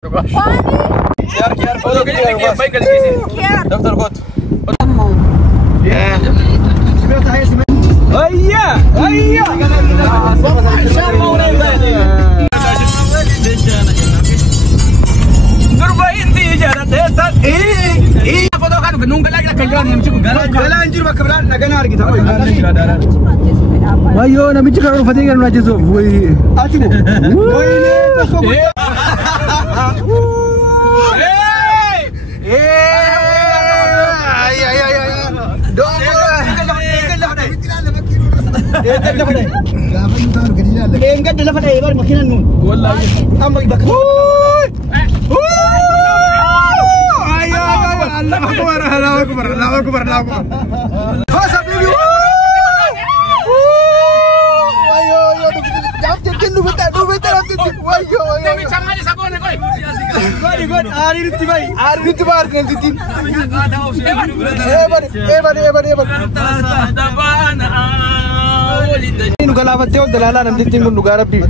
Kiar foto ke baik kali sini. Daftar kot. Ya. Ayya. Nurbainti jarat detat. Foto kan benunggal lagi kajian yang cukup. Galan anjir bakabran naganar kita. Wayo nabi cakap fatigan raja zof. Woi. Atibu. Woi ini. Nugalafat jauh dalalan nanti timbul negara pi.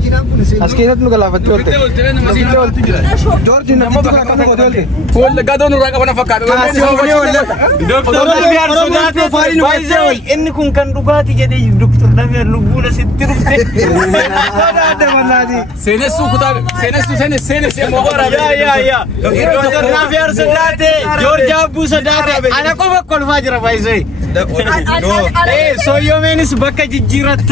Askerat nugalafat jauh. George nama bakal kau jauh. Wala kado nuraka mana fakar. Biar sudah profile nugal. Ini kungkan dugati jadi dokter biar lugu nasi terus. Ada mana di? Senesu kuda, senesu mau orang. Ya. Dokter biar sudah George Abu sudah. Anak kau bakal fajar apa itu? Soyo menis bakal jijirat.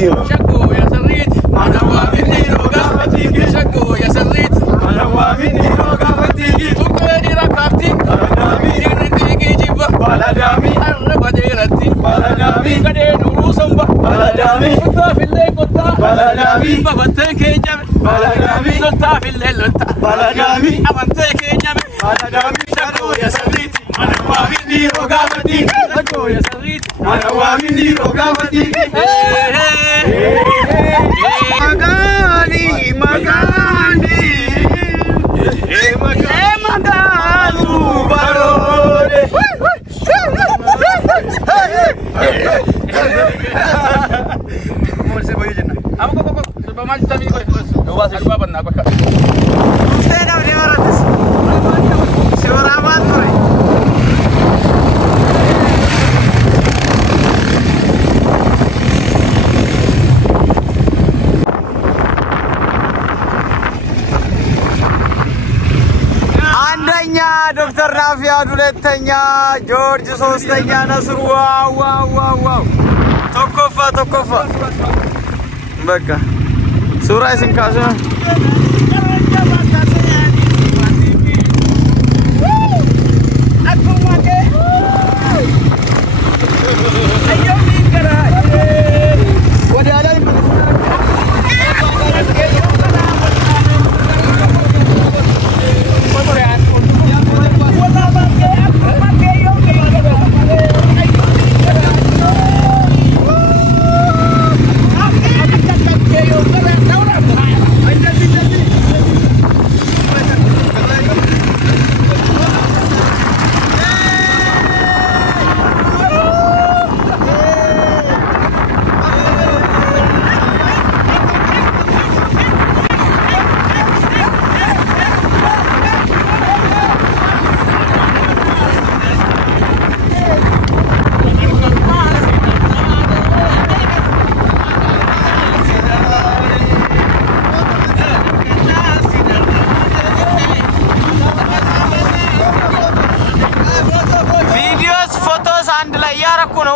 شكو يا سريت أنا وامني رقابتي شكو يا سريت أنا وامني رقابتي وكلني ركبتي بلدامي إنتي جيبا بلدامي الربا ديرتي بلدامي كدين وروسمبا بلدامي كتا في الليل كتا بلدامي بابتك جم بلدامي كتا في الليل كتا بلدامي أبتك جم بلدامي شكو يا سريت أنا وامني رقابتي شكو يا سريت أنا وامني رقابتي مغاني مغاني مغانو بارودي مولسي بوي جنة أما كوكو سبب ما جتامي كوي أربعة بنا بكا مستنا بدي مراتس سورامات كوي دكتور نافيا دولتنيا جورج سوستنيا نصر واو واو واو واو توقفا بقى سورة سنكاسو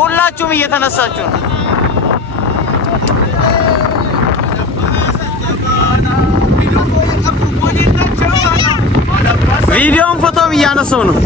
ሁላችሁም እየተነሳችሁ ነው ቪዲዮን ፎቶም እያነሳው ነው